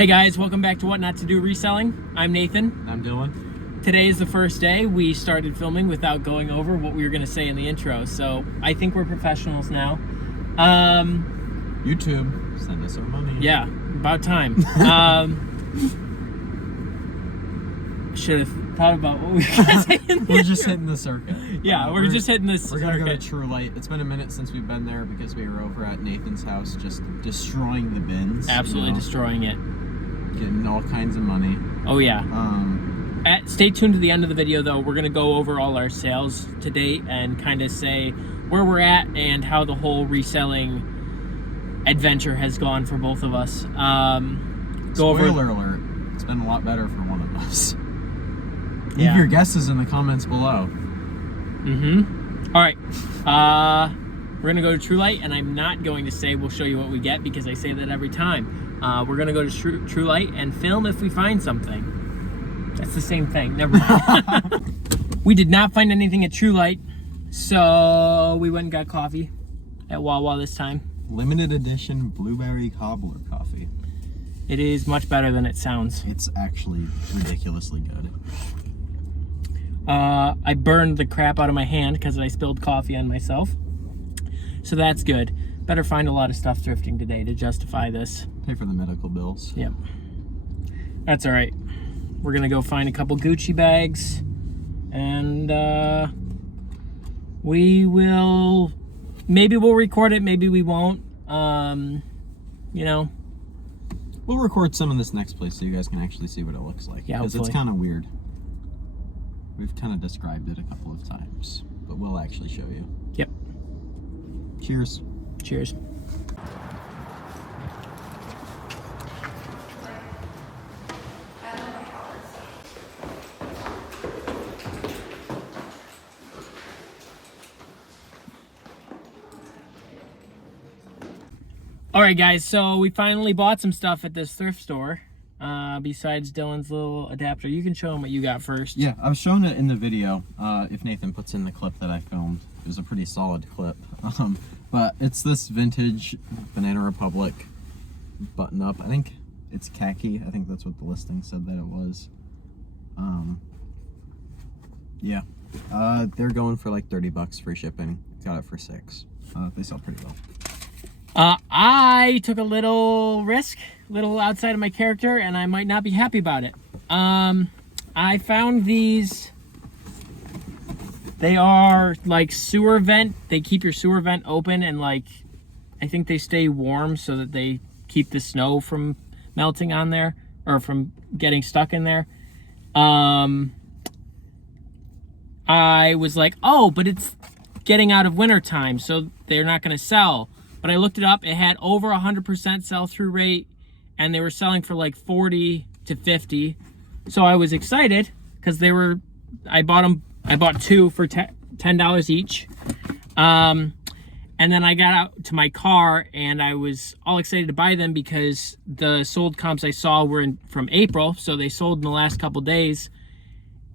Hey guys, welcome back to What Not to Do Reselling. I'm Nathan. I'm Dylan. Today is the first day we started filming without going over what we were going to say in the intro, so I think we're professionals now. YouTube, send us our money. Yeah, about time. Should have thought about what we were going to say in the We're intro. just hitting the circuit. Yeah, we're just hitting this We're going to go to circuit. True Light. It's been a minute since we've been there because we were over at Nathan's house just destroying the bins. Absolutely destroying it. Getting all kinds of money. Oh yeah. Stay tuned to the end of the video though. We're going to go over all our sales to date and kind of say where we're at and how the whole reselling adventure has gone for both of us. Spoiler alert, it's been a lot better for one of us. Yeah. Leave your guesses in the comments below. All right. We're going to go to True Light, and I'm not going to say we'll show you what we get because I say that every time. We're going to go to True Light and film if we find something. That's the same thing. Never mind. We did not find anything at True Light, so we went and got coffee at Wawa this time. Limited edition blueberry cobbler coffee. It is much better than it sounds. It's actually ridiculously good. I burned the crap out of my hand because I spilled coffee on myself. So that's good. Better find a lot of stuff thrifting today to justify this. Pay for the medical bills. Yep. That's all right. We're going to go find a couple Gucci bags. And we will... Maybe we'll record it. Maybe we won't. You know. We'll record some in this next place so you guys can actually see what it looks like. Yeah, because it's hopefully. kind of weird. We've kind of described it a couple of times, but we'll actually show you. Yep. Cheers. Cheers. All right, guys, so we finally bought some stuff at this thrift store. Besides Dylan's little adapter. You can show him what you got first. Yeah, I was showing it in the video. If Nathan puts in the clip that I filmed, it was a pretty solid clip. But it's this vintage Banana Republic button up. I think it's khaki. I think that's what the listing said that it was. Yeah, they're going for like 30 bucks free shipping. Got it for $6. They sell pretty well. I took a little risk, little outside of my character, and I might not be happy about it. I found these. They are like sewer vent. They keep your sewer vent open, and like, I think they stay warm so that they keep the snow from melting on there or from getting stuck in there. I was like, oh, but it's getting out of winter time, so they're not going to sell. But I looked it up. It had over 100% sell-through rate, and they were selling for like 40 to 50. So I was excited because they were. I bought two for $10 each. And then I got out to my car, and I was all excited to buy them because the sold comps I saw were from April, so they sold in the last couple days.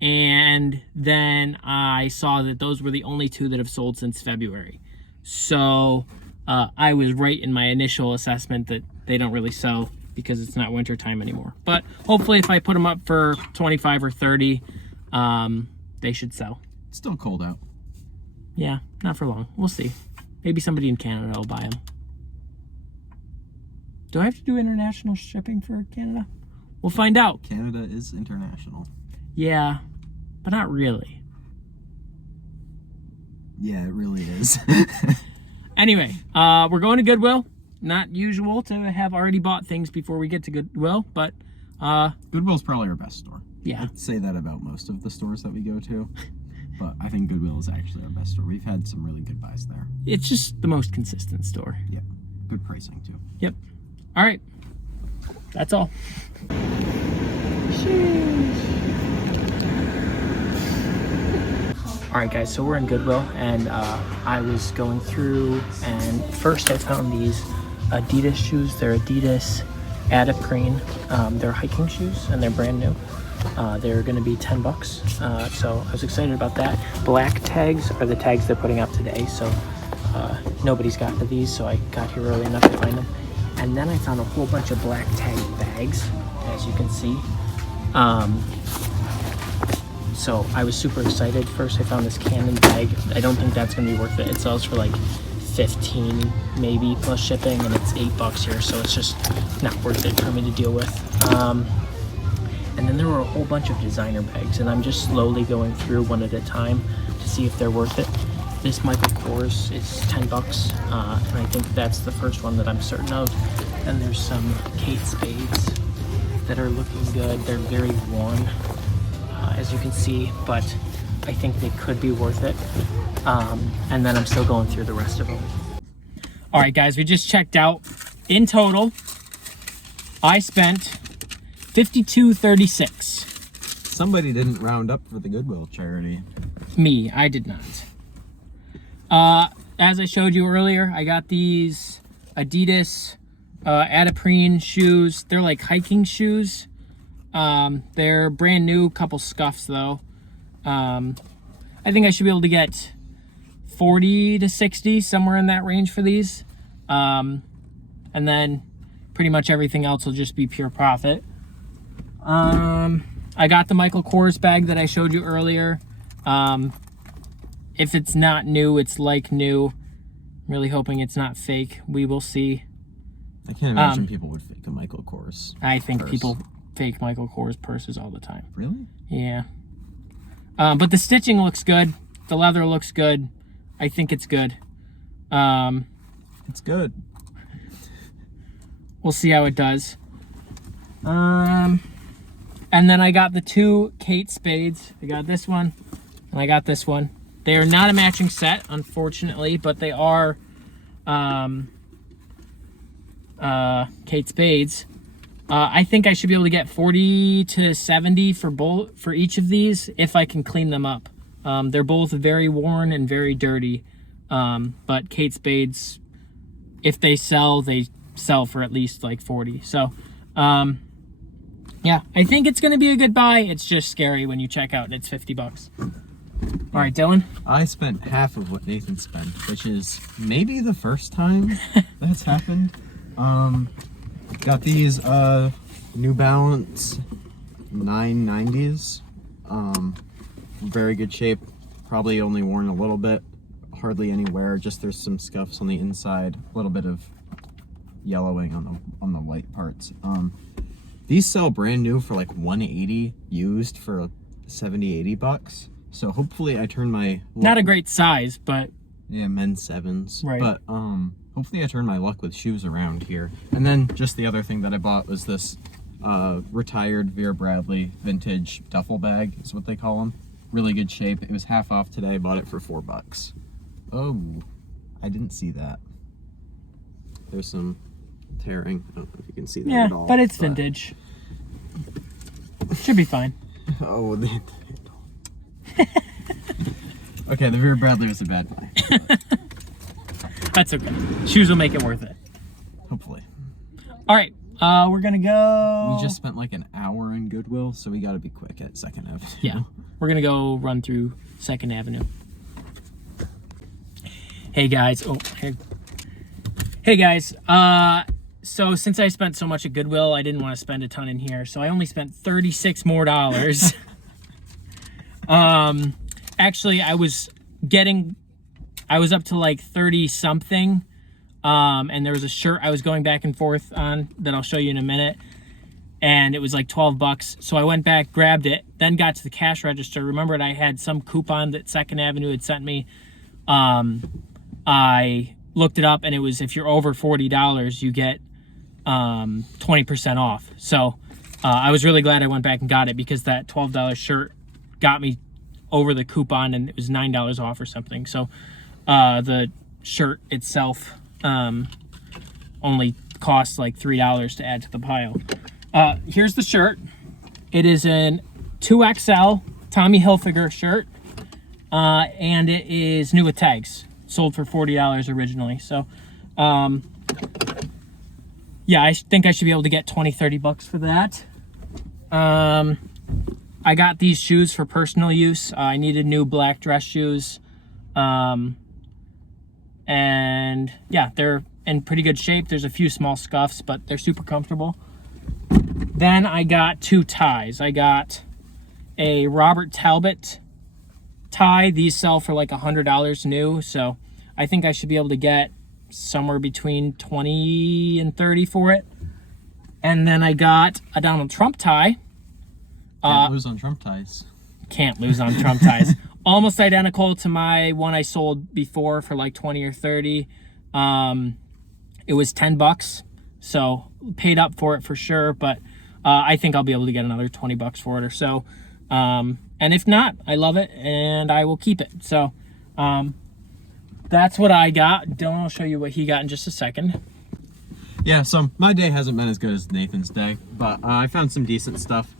And then I saw that those were the only two that have sold since February. So I was right in my initial assessment that they don't really sell because it's not winter time anymore. But hopefully if I put them up for 25 or 30, they should sell. It's still cold out. Yeah, not for long. We'll see. Maybe somebody in Canada will buy them. Do I have to do international shipping for Canada? We'll find out. Canada is international. Yeah, but not really. Yeah, it really is. Anyway, we're going to Goodwill. Not usual to have already bought things before we get to Goodwill, but Goodwill's probably our best store. yeah. I'd say that about most of the stores that we go to, but I think Goodwill is actually our best store. We've had some really good buys there. It's just the most consistent store. Yeah, good pricing too. Yep. All right. That's all. All right, guys, so we're in Goodwill, and I was going through, and first I found these Adidas shoes. They're Adidas Adipgreen. They're hiking shoes, and they're brand new. They're going to be 10 bucks, so I was excited about that. Black tags are the tags they're putting up today, so nobody's gotten to these, so I got here early enough to find them. And then I found a whole bunch of black tag bags. bags, as you can see. So I was super excited. First I found this Canon bag. I don't think that's gonna be worth it. It sells for like 15 maybe plus shipping, and it's $8 here, so it's just not worth it for me to deal with. And then there were a whole bunch of designer bags, and I'm just slowly going through one at a time to see if they're worth it. This Michael Kors is $10, and I think that's the first one that I'm certain of. And there's some Kate Spades that are looking good. They're very worn, as you can see, but I think they could be worth it. And then I'm still going through the rest of them. All right, guys, we just checked out. In total, I spent $52.36. Somebody didn't round up for the Goodwill charity. Me, I did not. As I showed you earlier, I got these Adidas Adiprene shoes. They're like hiking shoes. They're brand new, couple scuffs though. I think I should be able to get 40 to 60, somewhere in that range for these. And then pretty much everything else will just be pure profit. I got the Michael Kors bag that I showed you earlier. If it's not new, it's like new. I'm really hoping it's not fake. We will see. I can't imagine people would fake a Michael Kors I think purse. people fake Michael Kors purses all the time. Really? Yeah. But the stitching looks good. The leather looks good. I think it's good. It's good. We'll see how it does. And then I got the two Kate Spades. I got this one, and I got this one. They are not a matching set, unfortunately, but they are Kate Spades. I think I should be able to get 40 to 70 for each of these if I can clean them up. They're both very worn and very dirty, but Kate Spades, if they sell for at least like 40. So, yeah, I think it's gonna be a good buy. It's just scary when you check out and it's $50. All right, Dylan. I spent half of what Nathan spent, which is maybe the first time that's happened. Got these New Balance 990s. Very good shape. Probably only worn a little bit. Hardly any wear. Just there's some scuffs on the inside. A little bit of yellowing on the white parts. These sell brand new for like $180, used for $70-$80. So hopefully I turn my Not a great size, but yeah, men's 7s. Right. But hopefully I turn my luck with shoes around here. And then just the other thing that I bought was this retired Vera Bradley vintage duffel bag, is what they call them. Really good shape. It was half off today. I bought it for $4. Oh, I didn't see that. There's some tearing. I don't know if you can see that at all. But it's vintage. Should be fine. Oh, the handle. Okay, the Vera Bradley was a bad buy. That's okay. Shoes will make it worth it. Hopefully. All right, we're gonna go. We just spent like an hour in Goodwill, so we got to be quick at 2nd Avenue. Yeah, we're gonna go run through 2nd Avenue. Hey guys. Oh, hey guys. So since I spent so much at Goodwill, I didn't want to spend a ton in here, so I only spent $36 more. Actually, I was up to like 30 something. And there was a shirt I was going back and forth on that I'll show you in a minute. And it was like $12. So I went back, grabbed it, then got to the cash register. Remembered I had some coupon that 2nd Avenue had sent me. I looked it up, and it was, if you're over $40, you get 20% off. So I was really glad I went back and got it, because that $12 shirt got me over the coupon, and it was $9 off or something. So the shirt itself only costs like $3 to add to the pile. Here's the shirt. It is an 2XL Tommy Hilfiger shirt, and it is new with tags. Sold for $40 originally. So yeah, I think I should be able to get $20-$30 for that. I got these shoes for personal use. I needed new black dress shoes. And yeah, they're in pretty good shape. There's a few small scuffs, but they're super comfortable. Then I got 2 ties. I got a Robert Talbot tie. These sell for like $100 new, so I think I should be able to get somewhere between 20 and 30 for it. And then I got a Donald Trump tie. Can't lose on Trump ties. Can't lose on Trump ties. Almost identical to my one I sold before for like 20 or 30. It was $10, so paid up for it for sure, but I think I'll be able to get another $20 for it or so. And if not, I love it and I will keep it. So that's what I got. Dylan will show you what he got in just a second. Yeah, so my day hasn't been as good as Nathan's day, but I found some decent stuff.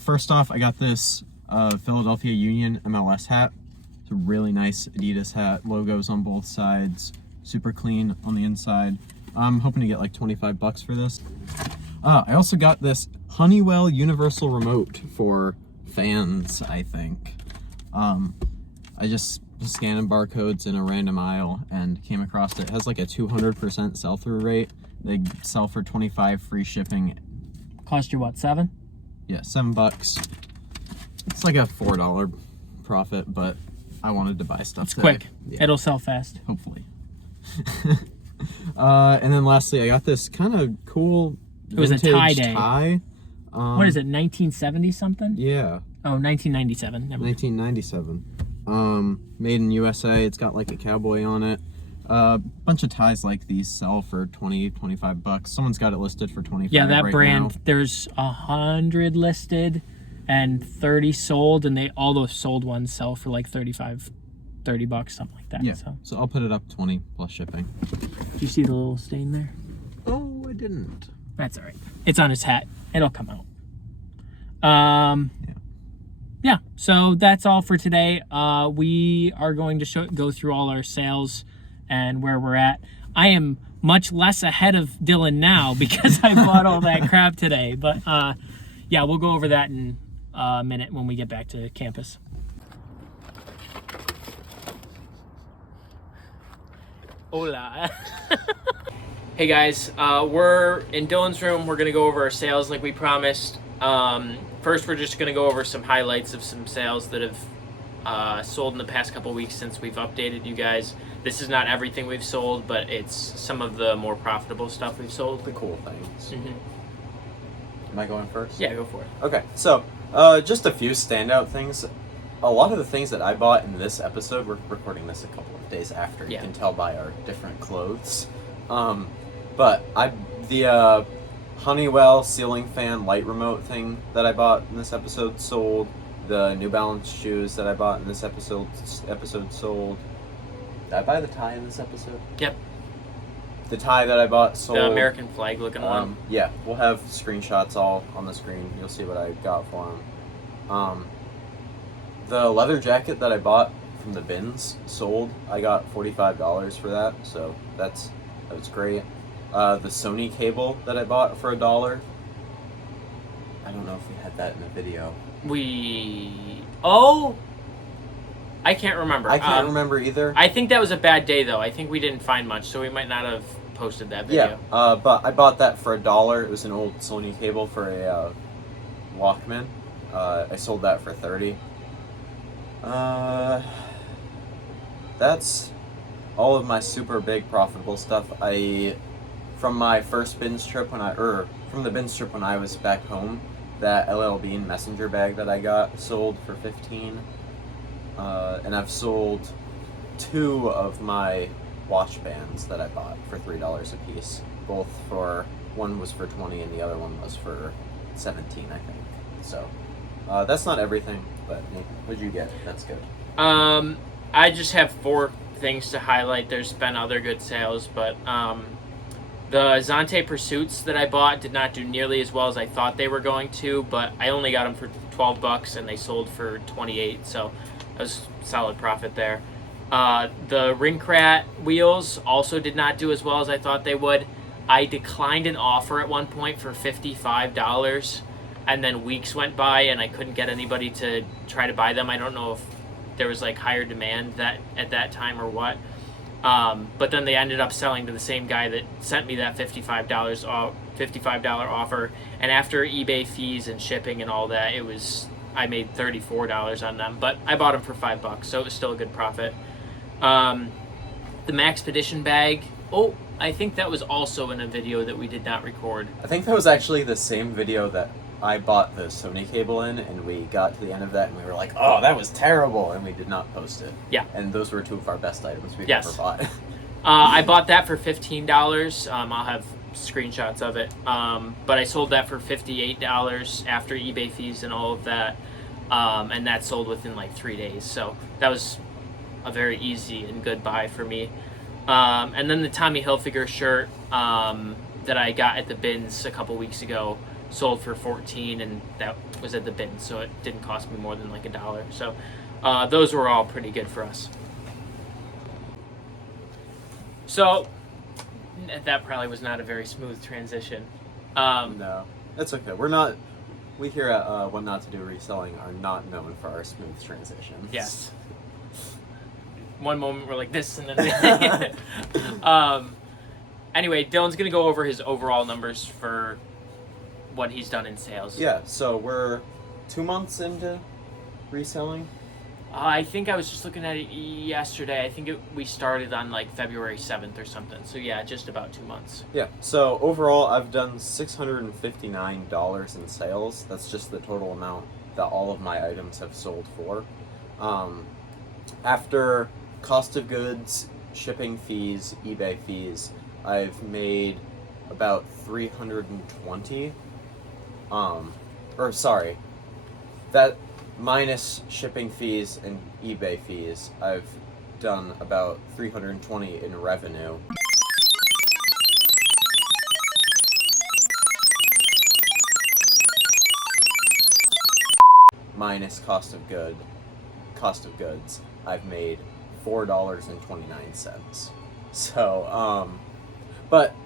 First off, I got this Philadelphia Union MLS hat. It's a really nice Adidas hat. Logos on both sides. Super clean on the inside. I'm hoping to get like $25 for this. I also got this Honeywell Universal Remote for fans, I think. I just was scanning barcodes in a random aisle and came across it. It has like a 200% sell-through rate. They sell for $25 free shipping. Cost you what, $7? Yeah, $7. It's like a $4 profit, but I wanted to buy stuff. It's quick. Yeah. It'll sell fast. Hopefully. And then lastly, I got this kind of cool It was a tie day. tie. What is it, 1970 something? Yeah. Oh, 1997. Never mind. 1997. Made in USA. It's got like a cowboy on it. Bunch of ties like these sell for $20-25. Someone's got it listed for $25. Yeah, that right brand, now. there's 100 listed and 30 sold, and all those sold ones sell for like $30, something like that. Yeah. So I'll put it up 20 plus shipping. do you see the little stain there? Oh, I didn't. That's all right. It's on his hat. It'll come out. Yeah. So that's all for today. We are going to go through all our sales and where we're at. I am much less ahead of Dylan now because I bought all that crap today. But yeah, we'll go over that in a minute when we get back to campus. Hola. Hey guys, we're in Dylan's room. We're gonna go over our sales like we promised. First, we're just gonna go over some highlights of some sales that have sold in the past couple weeks since we've updated you guys. This is not everything we've sold, but it's some of the more profitable stuff we've sold. The cool things. Mm-hmm. Am I going first? Yeah, go for it. Okay, so just a few standout things. A lot of the things that I bought in this episode, we're recording this a couple of days after. You can tell by our different clothes. But the Honeywell ceiling fan light remote thing that I bought in this episode sold. The New Balance shoes that I bought in this episode sold. Did I buy the tie in this episode? Yep. The tie that I bought sold. The American flag looking one. Yeah, we'll have screenshots all on the screen. You'll see what I got for them. The leather jacket that I bought from the bins sold. I got $45 for that, so that was great. The Sony cable that I bought for $1. I don't know if we had that in the video. I can't remember. I can't remember either. I think that was a bad day though. I think we didn't find much, so we might not have posted that video. Yeah, but I bought that for $1. It was an old Sony cable for a Walkman. I sold that for $30. That's all of my super big profitable stuff. From my first bins trip from the bins trip when I was back home, that LL Bean messenger bag that I got sold for $15. And I've sold 2 of my watch bands that I bought for $3 a piece. One was for $20 and the other one was for $17, I think. So that's not everything, but what'd you get? That's good. I just have 4 things to highlight. There's been other good sales, but the Zante Pursuits that I bought did not do nearly as well as I thought they were going to, but I only got them for $12 and they sold for $28, so that was solid profit there. The Ringcrat wheels also did not do as well as I thought they would. I declined an offer at one point for $55, and then weeks went by and I couldn't get anybody to try to buy them. I don't know if there was like higher demand at that time or what. But then they ended up selling to the same guy that sent me that $55 $55 offer, and after eBay fees and shipping and all that, I made $34 on them, but I bought them for $5, so it was still a good profit. The Maxpedition bag, I think that was also in a video that we did not record. I think that was actually the same video that I bought the Sony cable in, and we got to the end of that and we were like, oh, that was terrible, and we did not post it. Yeah. And those were two of our best items we've ever bought. I bought that for $15. I'll have screenshots of it. But I sold that for $58 after eBay fees and all of that. And that sold within like 3 days. So that was a very easy and good buy for me. And then the Tommy Hilfiger shirt that I got at the bins a couple weeks ago sold for $14, and that was at the bins, so it didn't cost me more than like $1. So those were all pretty good for us. So that probably was not a very smooth transition. No, that's okay. We here at What Not to Do Reselling are not known for our smooth transitions. Yes. One moment we're like this, and then anyway, Dylan's gonna go over his overall numbers for what he's done in sales. Yeah, so we're 2 months into reselling. I think I was just looking at it yesterday. I think we started on like February 7th or something. So yeah, just about 2 months. Yeah, so overall I've done $659 in sales. That's just the total amount that all of my items have sold for. After cost of goods, shipping fees, eBay fees, I've made about 320. That minus shipping fees and eBay fees, I've done about 320 in revenue. Minus cost of goods, I've made $4.29. So, but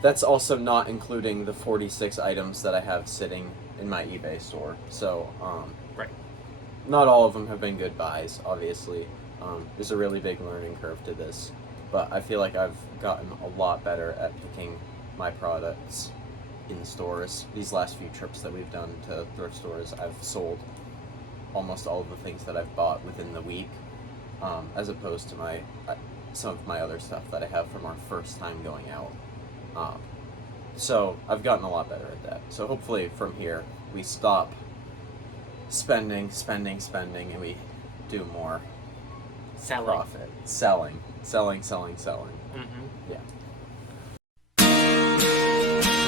that's also not including the 46 items that I have sitting in my eBay store. So, right. Not all of them have been good buys, obviously. There's a really big learning curve to this, but I feel like I've gotten a lot better at picking my products in stores. These last few trips that we've done to thrift stores, I've sold almost all of the things that I've bought within the week, as opposed to some of my other stuff that I have from our first time going out. So I've gotten a lot better at that. So hopefully from here we stop spending, and we do more profit. Selling. Mm-hmm. Yeah.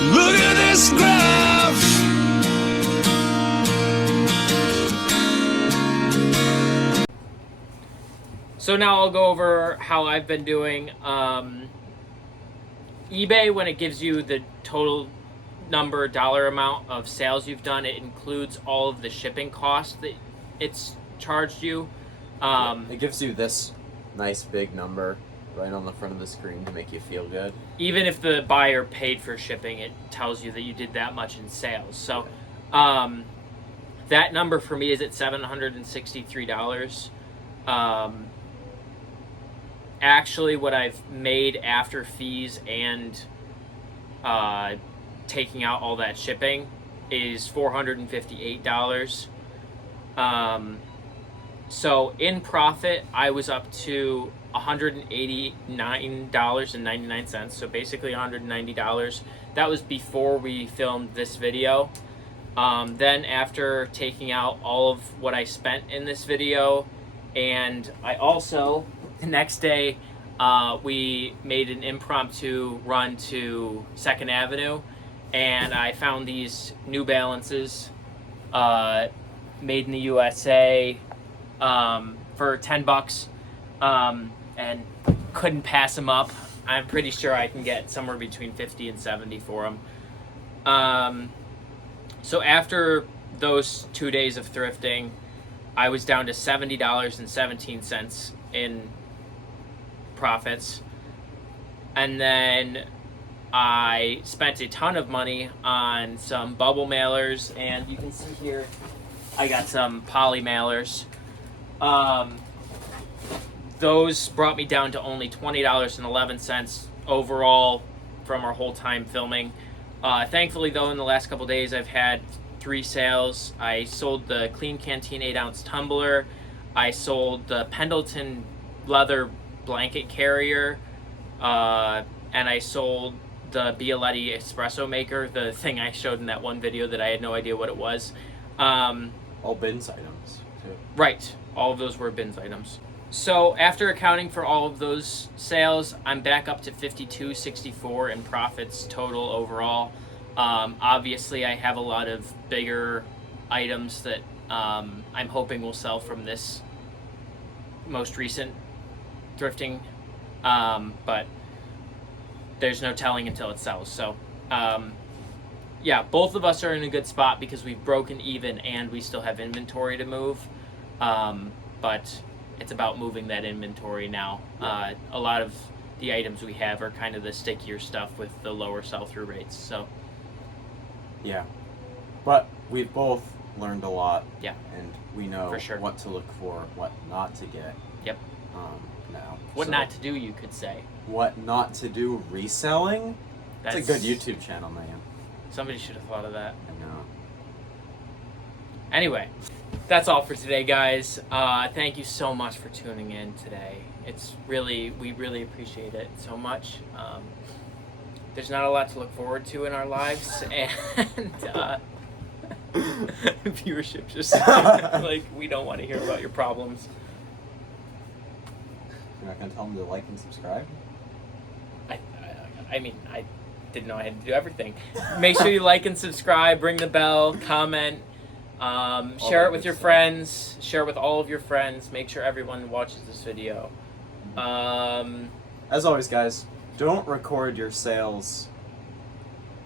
Look at this graph. So now I'll go over how I've been doing. eBay, when it gives you the total dollar amount of sales you've done, it includes all of the shipping costs that it's charged you. It gives you this nice big number right on the front of the screen to make you feel good. Even if the buyer paid for shipping, it tells you that you did that much in sales. So that number for me is at $763. Actually, what I've made after fees and taking out all that shipping is $458. So in profit, I was up to $189.99, so basically $190. That was before we filmed this video. Then after taking out all of what I spent in this video, and I also, the next day, we made an impromptu run to 2nd Avenue, and I found these New Balances, made in the USA, for $10, and couldn't pass them up. I'm pretty sure I can get somewhere between 50 and 70 for them. So after those 2 days of thrifting, I was down to $70.17 in profits. And then I spent a ton of money on some bubble mailers, and you can see here I got some poly mailers. Those brought me down to only $20.11 overall from our whole time filming. Thankfully, though, in the last couple days, I've had 3 sales. I sold the Clean Canteen 8-ounce tumbler. I sold the Pendleton leather blanket carrier. And I sold the Bialetti espresso maker, the thing I showed in that one video that I had no idea what it was. All bins items, too. Right. All of those were bins items. So after accounting for all of those sales, I'm back up to $52.64 in profits total overall. Obviously, I have a lot of bigger items that I'm hoping will sell from this most recent thrifting, but there's no telling until it sells. So, yeah, both of us are in a good spot because we've broken even and we still have inventory to move. But it's about moving that inventory now. A lot of the items we have are kind of the stickier stuff with the lower sell-through rates. So, yeah, but we've both learned a lot. Yeah, and we know for sure what to look for, what not to get. Yep. Now, What so, not to do, you could say. What not to do? Reselling. That's a good YouTube channel, man. Somebody should have thought of that. I know. Anyway, that's all for today, guys. Thank you so much for tuning in today. We really appreciate it so much. There's not a lot to look forward to in our lives, and viewership just like we don't want to hear about your problems. You're not gonna tell them to like and subscribe? I mean, I didn't know I had to do everything. Make sure you like and subscribe, ring the bell, comment, share it with your friends, share it with all of your friends. Make sure everyone watches this video. As always, guys, don't record your sales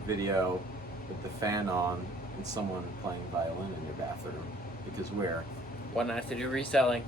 video with the fan on and someone playing violin in your bathroom, because we're What not to do reselling.